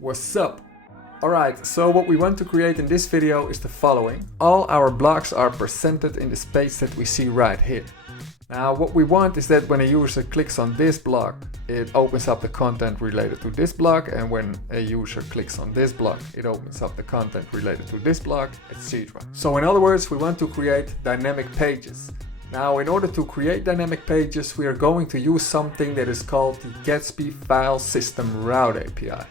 What's up? Alright, so what we want to create in this video is the following. All our blocks are presented in the space that we see right here. Now what we want is that when a user clicks on this block, it opens up the content related to this block, and when a user clicks on this block, it opens up the content related to this block, etc. So in other words, we want to create dynamic pages. Now in order to create dynamic pages, we are going to use something that is called the Gatsby File System Route API.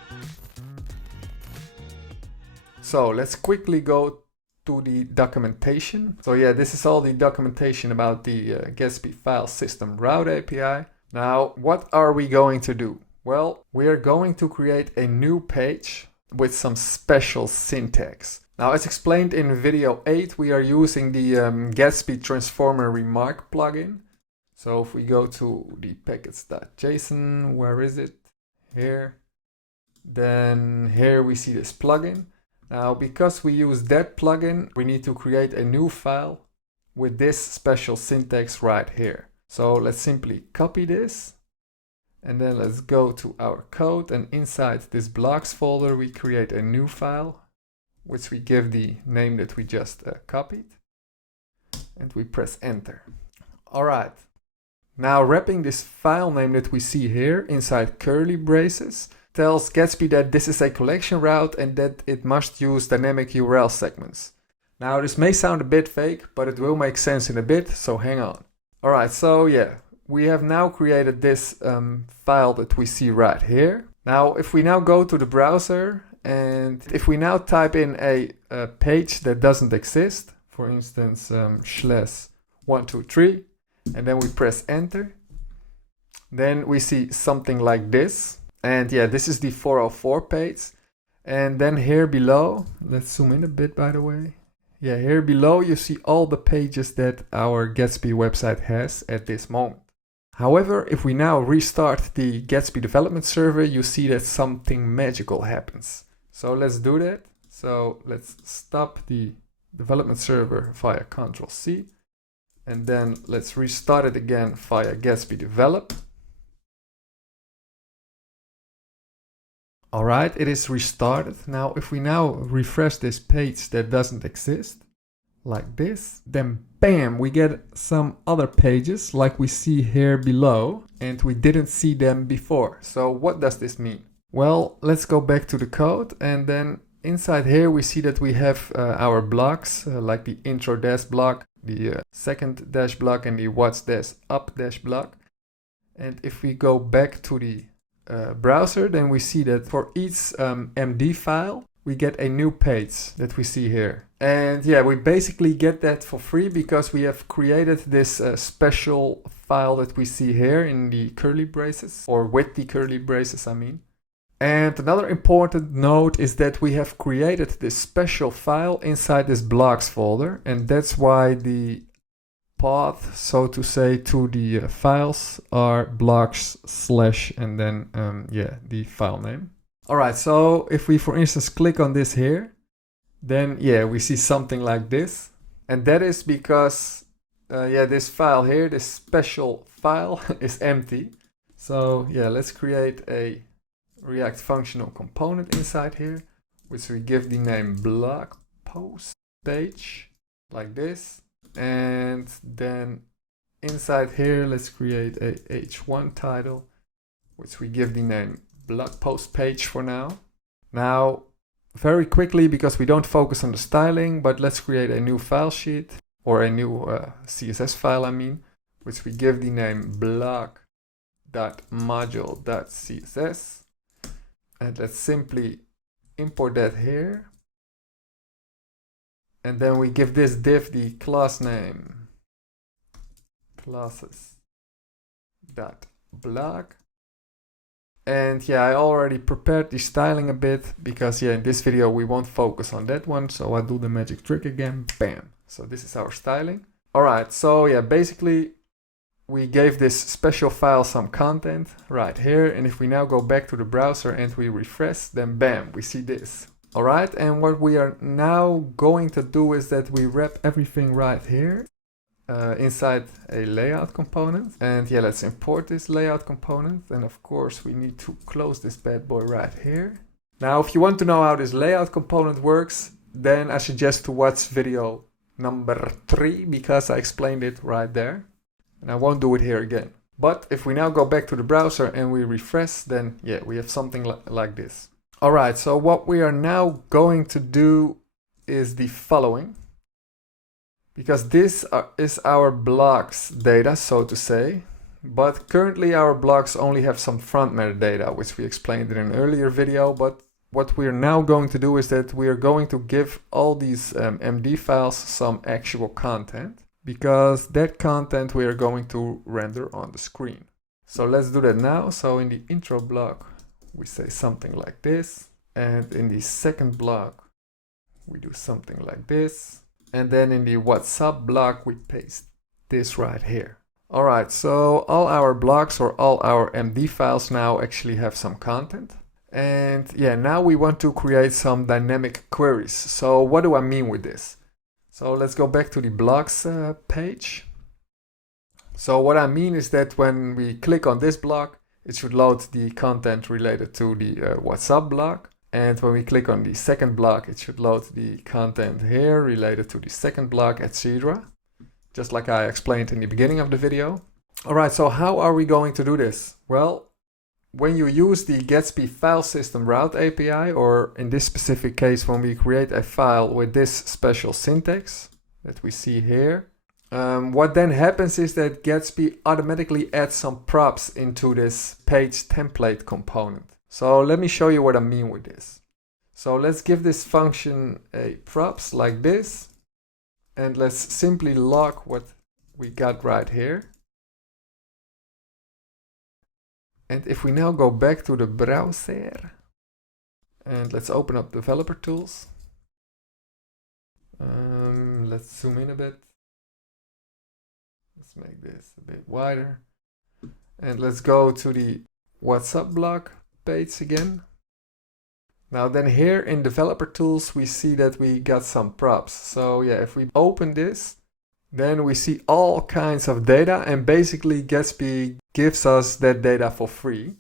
So let's quickly go to the documentation. So yeah, this is all the documentation about the Gatsby File System Route API. Now, what are we going to do? Well, we are going to create a new page with some special syntax. Now, as explained in video 8, we are using the Gatsby Transformer Remark plugin. So if we go to the packets.json, where is it? Here. Then here we see this plugin. Now, because we use that plugin, we need to create a new file with this special syntax right here. So let's simply copy this, and then let's go to our code, and inside this blocks folder, we create a new file, which we give the name that we just copied, and we press enter. All right. Now, wrapping this file name that we see here inside curly braces tells Gatsby that this is a collection route and that it must use dynamic URL segments. Now this may sound a bit fake, but it will make sense in a bit, so hang on. Alright, so yeah, we have now created this file that we see right here. Now if we now go to the browser, and if we now type in a page that doesn't exist, for instance /123, and then we press enter, then we see something like this. And yeah, this is the 404 page. And then here below, let's zoom in a bit by the way. Yeah, here below you see all the pages that our Gatsby website has at this moment. However, if we now restart the Gatsby development server, you see that something magical happens. So let's do that. So let's stop the development server via Ctrl+C. And then let's restart it again via Gatsby develop. Alright, it is restarted. Now if we now refresh this page that doesn't exist, like this, then bam, we get some other pages like we see here below, and we didn't see them before. So what does this mean? Well, let's go back to the code, and then inside here we see that we have our blocks, like the intro dash block, the second dash block, and the what's dash up dash block. And if we go back to the browser, then we see that for each MD file we get a new page that we see here. And yeah, we basically get that for free because we have created this special file that we see here in the curly braces, or with the curly braces I mean. And another important note is that we have created this special file inside this blocks folder, and that's why the path, so to say, to the files are blocks / and then yeah, the file name. Alright, so if we for instance click on this here, then yeah, we see something like this, and that is because yeah, this file here, this special file is empty. So yeah, let's create a React functional component inside here, which we give the name blog post page, like this. And then inside here, let's create a h1 title, which we give the name blog post page for now. Now, very quickly, because we don't focus on the styling, but let's create a new file sheet, or a new CSS file, I mean, which we give the name blog.module.css. And let's simply import that here. And then we give this div the class name classes.blog. And yeah, I already prepared the styling a bit because yeah, in this video we won't focus on that one. So I do the magic trick again, bam. So this is our styling. Alright, so yeah, basically we gave this special file some content right here. And if we now go back to the browser and we refresh, then bam, we see this. Alright, and what we are now going to do is that we wrap everything right here inside a layout component. And yeah, let's import this layout component. And of course we need to close this bad boy right here. Now, if you want to know how this layout component works, then I suggest to watch video number 3 because I explained it right there. And I won't do it here again. But if we now go back to the browser and we refresh, then yeah, we have something like this. Alright, so what we are now going to do is the following. Because this is our blocks data, so to say. But currently our blocks only have some front metadata, which we explained in an earlier video. But what we are now going to do is that we are going to give all these MD files some actual content, because that content we are going to render on the screen. So let's do that now. So in the intro block, we say something like this. And in the second block, we do something like this. And then in the WhatsApp block, we paste this right here. All right, so all our blocks or all our MD files now actually have some content. And yeah, now we want to create some dynamic queries. So what do I mean with this? So let's go back to the blocks page. So what I mean is that when we click on this block, it should load the content related to the WhatsApp block. And when we click on the second block, it should load the content here related to the second block, etc. Just like I explained in the beginning of the video. All right, so how are we going to do this? Well, when you use the Gatsby file system route API, or in this specific case, when we create a file with this special syntax that we see here, what then happens is that Gatsby automatically adds some props into this page template component. So let me show you what I mean with this. So let's give this function a props like this. And let's simply log what we got right here. And if we now go back to the browser and let's open up developer tools. Let's zoom in a bit. Let's make this a bit wider. And let's go to the WhatsApp block page again. Now then here in developer tools, we see that we got some props. So yeah, if we open this, then we see all kinds of data, and basically Gatsby gives us that data for free.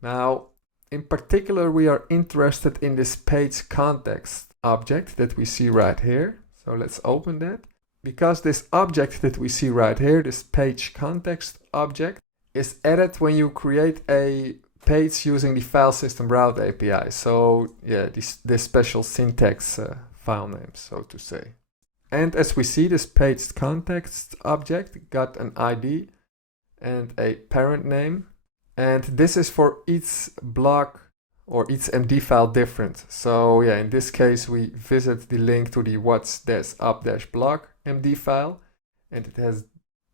Now, in particular, we are interested in this page context object that we see right here. So let's open that. Because this object that we see right here, this page context object, is added when you create a page using the file system route API. So yeah, this special syntax file name, so to say. And as we see, this page context object got an ID and a parent name. And this is for each block or each MD file different. So yeah, in this case, we visit the link to the what's-up-block MD file, and it has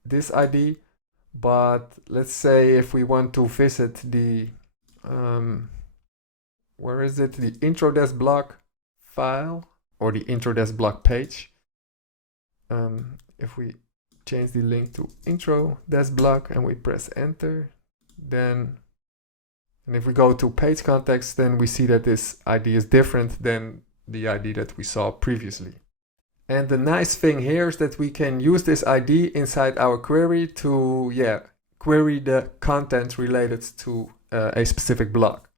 this ID. But let's say if we want to visit the, where is it? The intro-block file or the intro-block page. If we change the link to intro-block and we press enter, then, and if we go to page context, then we see that this ID is different than the ID that we saw previously. And the nice thing here is that we can use this ID inside our query to, yeah, query the content related to a specific block.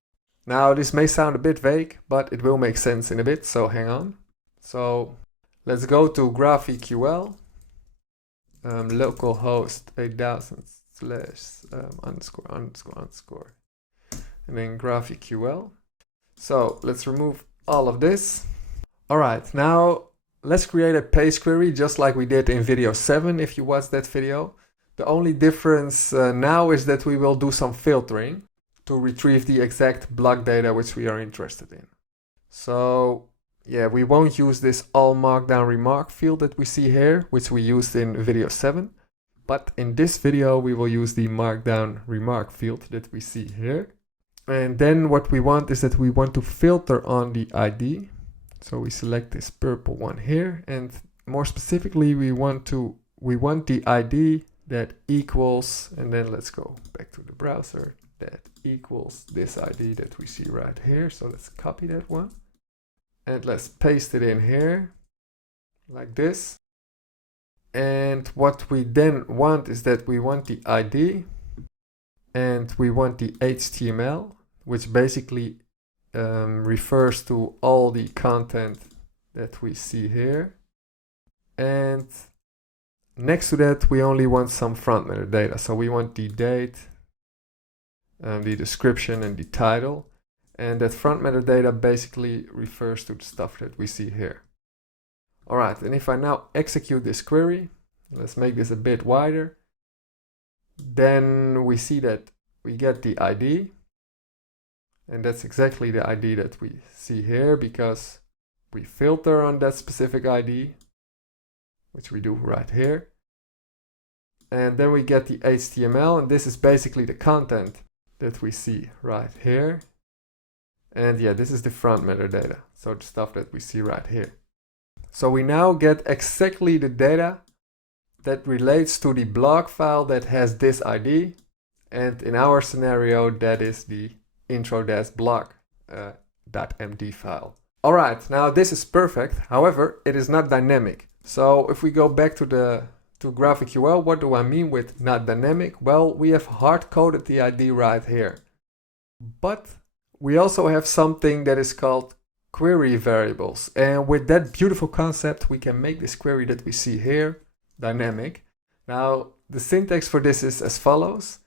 Now, this may sound a bit vague, but it will make sense in a bit, so hang on. So let's go to GraphQL, localhost 8000 / ____, and then GraphQL. So let's remove all of this. All right, now let's create a page query just like we did in video 7 if you watched that video. The only difference now is that we will do some filtering to retrieve the exact block data which we are interested in. So yeah, we won't use this all markdown remark field that we see here, which we used in video 7. But in this video, we will use the markdown remark field that we see here. And then what we want is that we want to filter on the ID. So we select this purple one here, and more specifically, we want the ID that equals, and then let's go back to the browser, that equals this ID that we see right here. So let's copy that one and let's paste it in here like this. And what we then want is that we want the ID and we want the HTML, which basically refers to all the content that we see here. And next to that, we only want some front metadata. So we want the date, the description, and the title. And that front metadata basically refers to the stuff that we see here. All right, and if I now execute this query, let's make this a bit wider, then we see that we get the ID. And that's exactly the ID that we see here because we filter on that specific ID, which we do right here. And then we get the HTML, and this is basically the content that we see right here. And yeah, this is the front metadata, so the stuff that we see right here. So we now get exactly the data that relates to the blog file that has this ID. And in our scenario, that is the intro-blog.md file. All right, now this is perfect. However, it is not dynamic. So if we go back to GraphQL, what do I mean with not dynamic? Well, we have hard-coded the ID right here. But we also have something that is called query variables. And with that beautiful concept, we can make this query that we see here dynamic. Now, the syntax for this is as follows.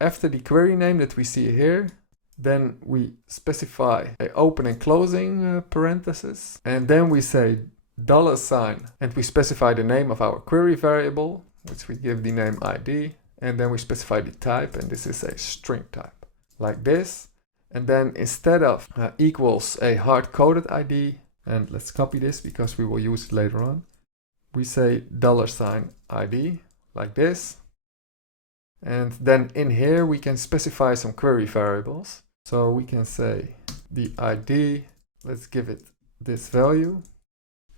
After the query name that we see here, then we specify an open and closing parenthesis. And then we say $, and we specify the name of our query variable, which we give the name ID. And then we specify the type, and this is a string type, like this. And then instead of equals a hard-coded ID, and let's copy this because we will use it later on, we say $ID, like this. And then in here we can specify some query variables. So we can say the ID, let's give it this value.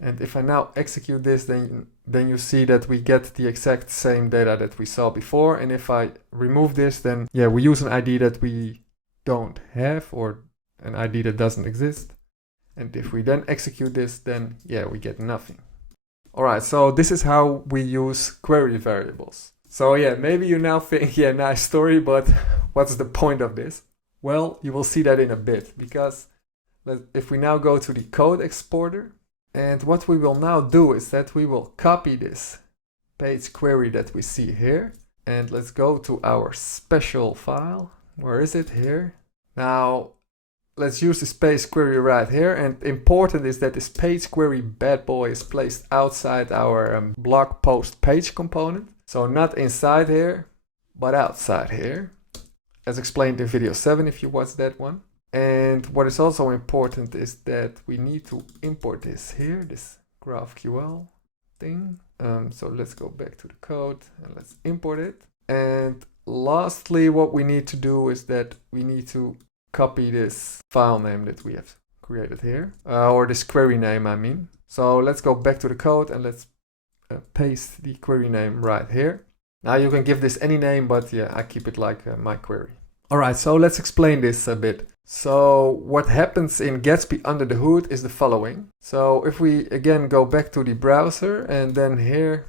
And if I now execute this, then you see that we get the exact same data that we saw before. And if I remove this, then yeah, we use an ID that we don't have, or an ID that doesn't exist. And if we then execute this, then yeah, we get nothing. All right, so this is how we use query variables. So yeah, maybe you now think, yeah, nice story, but what's the point of this? Well, you will see that in a bit, because if we now go to the code exporter, and what we will now do is that we will copy this page query that we see here, and let's go to our special file. Where is it? Here. Now, let's use this page query right here, and important is that this page query bad boy is placed outside our blog post page component. So not inside here, but outside here, as explained in video 7 if you watched that one. And what is also important is that we need to import this here, this GraphQL thing. So let's go back to the code and let's import it. And lastly, what we need to do is that we need to copy this file name that we have created here, or this query name, I mean. So let's go back to the code and let's paste the query name right here. Now you can give this any name, but yeah, I keep it like my query. All right, so let's explain this a bit. So what happens in Gatsby under the hood is the following. So if we again go back to the browser, and then here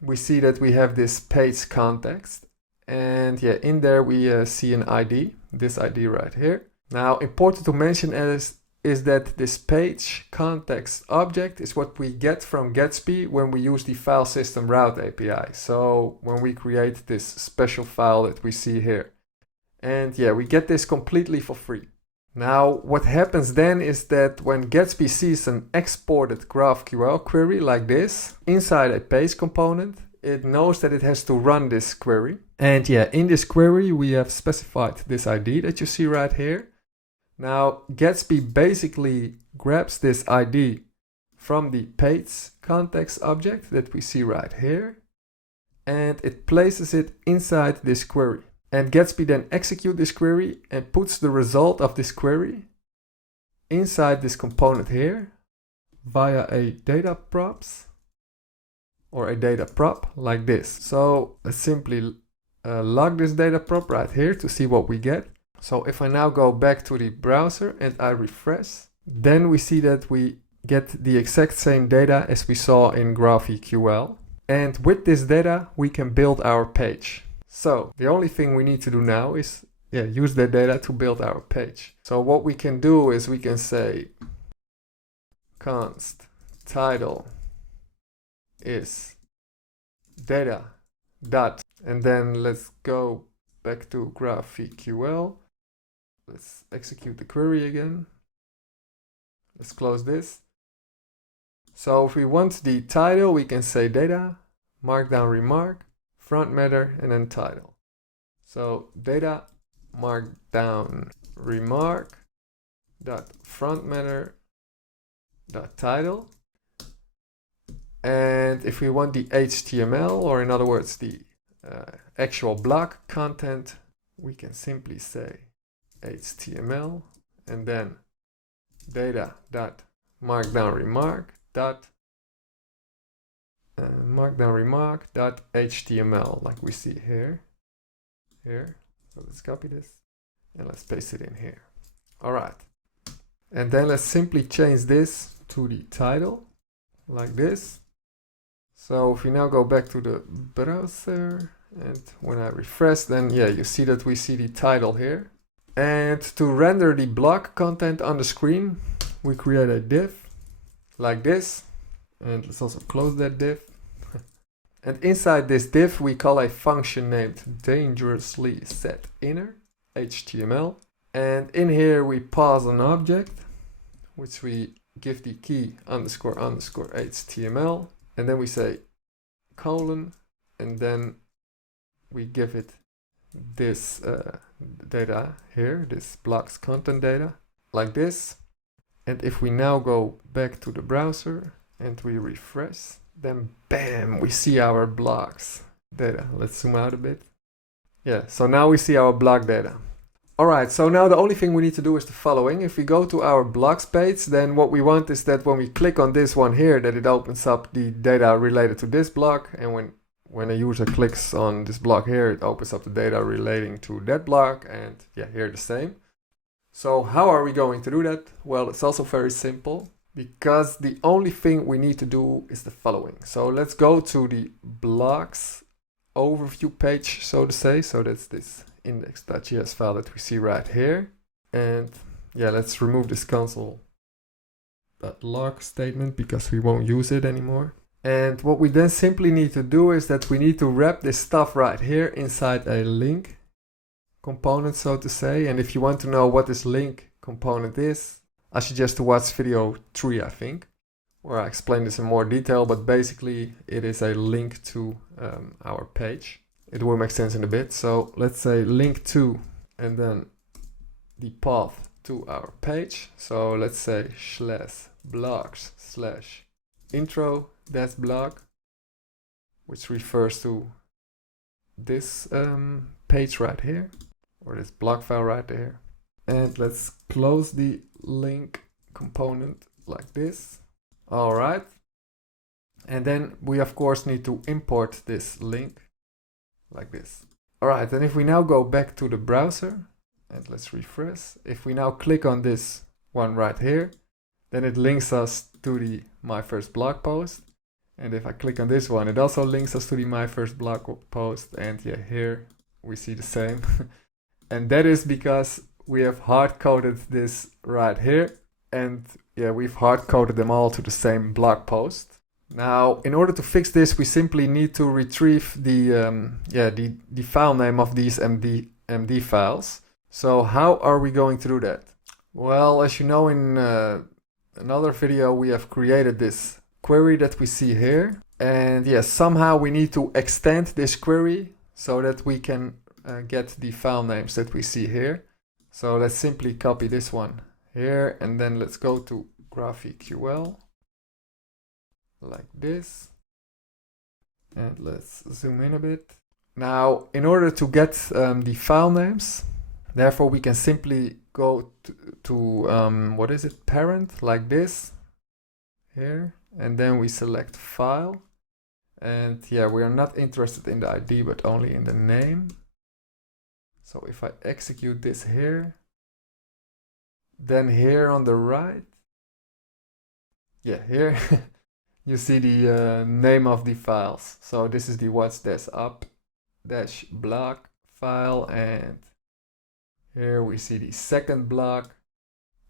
we see that we have this page context. And yeah, in there we see an ID, this ID right here. Now, important to mention is that this page context object is what we get from Gatsby when we use the file system route API. So when we create this special file that we see here. And yeah, we get this completely for free. Now, what happens then is that when Gatsby sees an exported GraphQL query like this inside a page component, it knows that it has to run this query. And yeah, in this query, we have specified this ID that you see right here. Now, Gatsby basically grabs this ID from the page context object that we see right here, and it places it inside this query. And Gatsby then executes this query and puts the result of this query inside this component here via a data props or a data prop like this. So let's simply log this data prop right here to see what we get. So if I now go back to the browser and I refresh, then we see that we get the exact same data as we saw in GraphQL. And with this data, we can build our page. So the only thing we need to do now is use that data to build our page. So what we can do is we can say const title is data dot, and then let's go back to GraphQL. Let's execute the query again. Let's close this. So if we want the title, we can say data, markdown remark, front matter, and then title. So data markdown remark dot front matter dot title. And if we want the HTML, or in other words the actual block content, we can simply say HTML and then data dot markdown remark dot HTML, like we see here. So let's copy this and let's paste it in here. All right, and then let's simply change this to the title like this. So if we now go back to the browser, and when I refresh, then you see that we see the title here. And to render the block content on the screen, we create a div like this. And let's also close that div. And inside this div, we call a function named dangerously set inner HTML. And in here, we pass an object, which we give the key underscore HTML. And then we say colon, and then we give it this data here, this blocks content data, like this. And if we now go back to the browser and we refresh, then bam, we see our blocks data. Let's zoom out a bit. So now we see our block data. Alright, so now the only thing we need to do is the following. If we go to our blocks page, then what we want is that when we click on this one here, that it opens up the data related to this block. And when a user clicks on this block here, it opens up the data relating to that block. And here the same. So how are we going to do that? Well, it's also very simple, because the only thing we need to do is the following. So let's go to the blocks overview page, so to say. So that's this index.js file that we see right here. And let's remove this console.log statement because we won't use it anymore. And what we then simply need to do is that we need to wrap this stuff right here inside a link component, so to say. And if you want to know what this link component is, I suggest to watch video 3, I think, where I explain this in more detail. But basically it is a link to our page. It will make sense in a bit. So let's say link to, and then the path to our page. So let's say /blogs/intro dash blog, which refers to this page right here, or this block file right there. And let's close the link component like this. All right. And then we of course need to import this link like this. All right, and if we now go back to the browser and let's refresh, if we now click on this one right here, then it links us to the My First Blog Post. And if I click on this one, it also links us to the My First Blog Post. And here we see the same. And that is because we have hard-coded this right here. And we've hard-coded them all to the same blog post. Now, in order to fix this, we simply need to retrieve the file name of these MD files. So how are we going to do that? Well, as you know, in another video, we have created this query that we see here. And somehow we need to extend this query so that we can get the file names that we see here. So let's simply copy this one here, and then let's go to GraphQL. Like this, and let's zoom in a bit. Now, in order to get the file names, therefore we can simply go to parent, like this here, and then we select file, and we are not interested in the ID but only in the name. So if I execute this here, then here on the right, here you see the name of the files. So this is the what's-up-blog file, and Here we see the second block.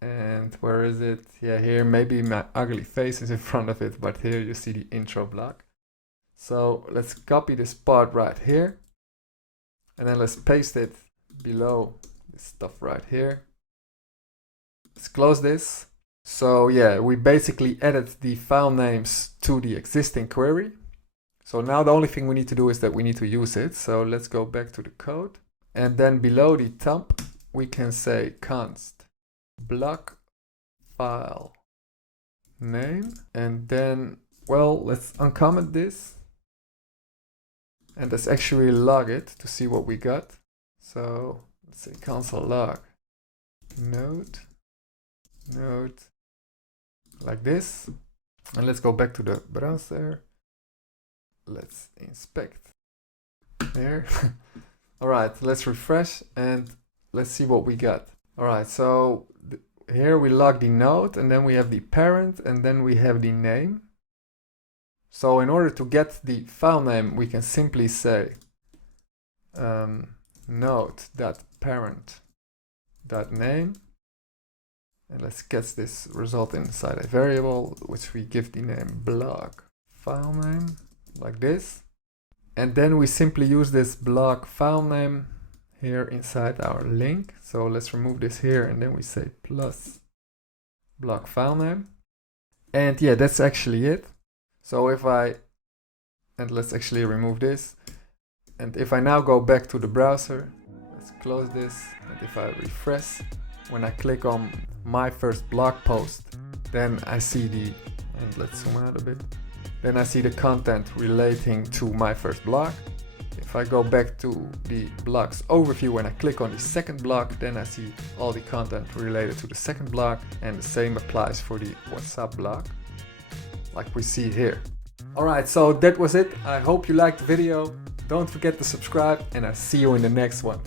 And where is it? Yeah, here maybe my ugly face is in front of it, but here you see the intro block. So let's copy this part right here. And then let's paste it below this stuff right here. Let's close this. So yeah, we basically added the file names to the existing query. So now the only thing we need to do is that we need to use it. So let's go back to the code. And then below the temp, we can say const block file name. And then, well, let's uncomment this. And let's actually log it to see what we got. So let's say console log node, like this. And let's go back to the browser. Let's inspect there. All right, let's refresh and let's see what we got. All right, so here we log the node, and then we have the parent, and then we have the name. So in order to get the file name, we can simply say node.parent.name. And let's get this result inside a variable, which we give the name block file name, like this. And then we simply use this block file name here inside our link. So let's remove this here, and then we say plus block file name. And yeah, that's actually it. So let's actually remove this. And if I now go back to the browser, let's close this. And if I refresh, when I click on my first blog post, then I see and let's zoom out a bit. Then I see the content relating to my first blog. If I go back to the blog's overview and I click on the second blog, then I see all the content related to the second blog, and the same applies for the WhatsApp blog, like we see here. Alright, so that was it. I hope you liked the video. Don't forget to subscribe, and I'll see you in the next one.